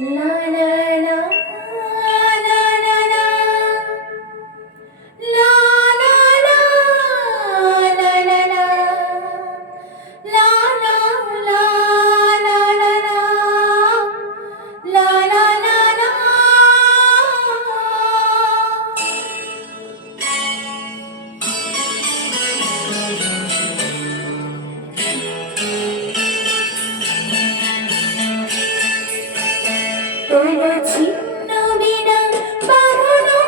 La la la la la la la la la la la la la la la la la la. তোরা ছিন্ন বিনা বাঁধনো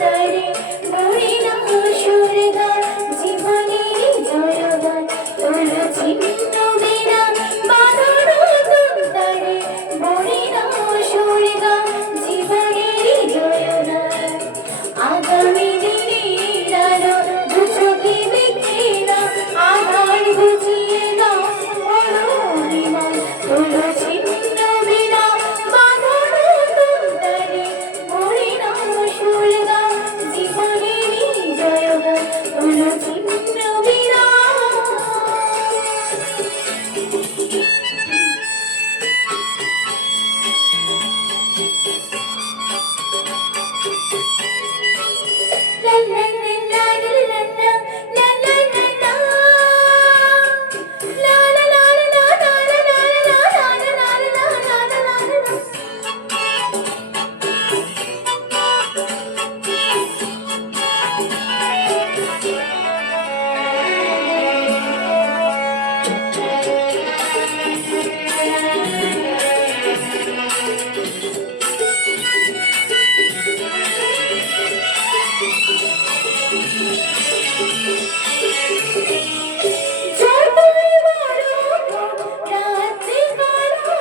তারে মরে না সুরগান জীবনের জয়গান। তোরা ছিন্ন বিনা বাঁধনো তারে মরে না সুরগান জীবনের জয়গান। আগামী দিনের আলো দু চোখে দেখে না আধার বুঝিয়ে দাও বড় বিমান। তোরা ছিন্ন বিনা বাঁধনো তারে মরে না সুরগান জীবনের জয়গান। তোরা ছিন্ন বিনা। La la la la la la la la la la la la la la যতই বড় রাতে কালো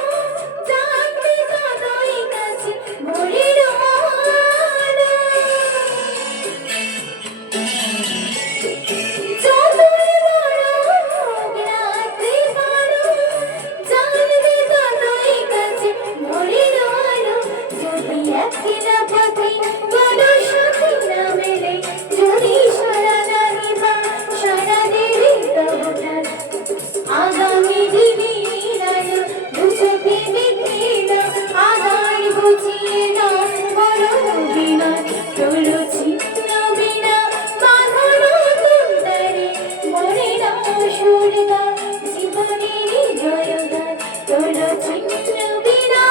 জানতে ততই কাছে ভোরের আলো। যতই বড় রাতে কালো জানতে ততই কাছে ভোরের আলো। যদি একলা পথে কোনো সাথী না মেলে, যদি সারা নাহি বা সারা দেবে তবু তার আগামী দিনের আলো দু চোখে দেখে না আধার বুঝিয়ে দাও বড় বিমান। তোরা ছিন্ন বিনা বাঁধনো তারে মরে না সুরগান জীবনের জয়গান। তোরা ছিন্ন বিনা।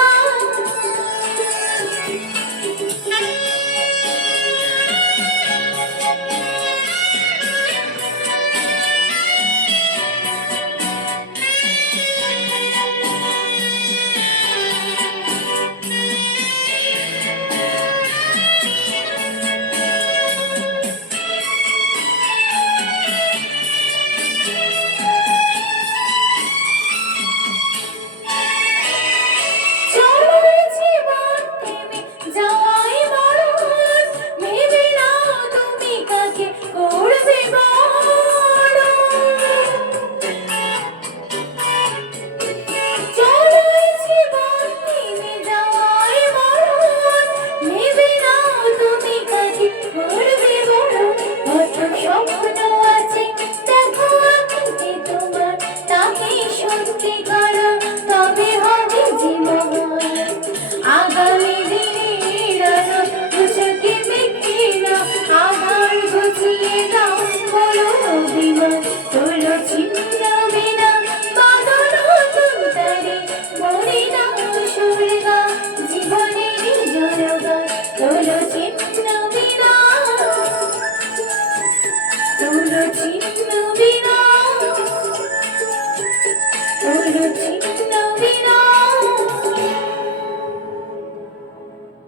চলো জীবন থেমে যাওয়াই মরণ, ভেবে নাও তুমি কাকে করবে বরণ। চলো জীবন থেমে যাওয়াই মরণ, ভেবে নাও তুমি কাকে করবে বরণ। কত স্বপ্ন আছে দেখো আঁখি তোমার, তাকে সত্যি করো তবে হবে জীবন। আগামী দিনের আলো দু চোখে দেখে না আধার বুঝিয়ে দাও বড় বিমান। তোরা ছিন্ন বিনা বাঁধনো তারে মরে না সুরগান জীবনের জয়গান। তোরা ছিন্ন বিনা। তোরা ছিন্ন বিনা। তোরা ছিন্ন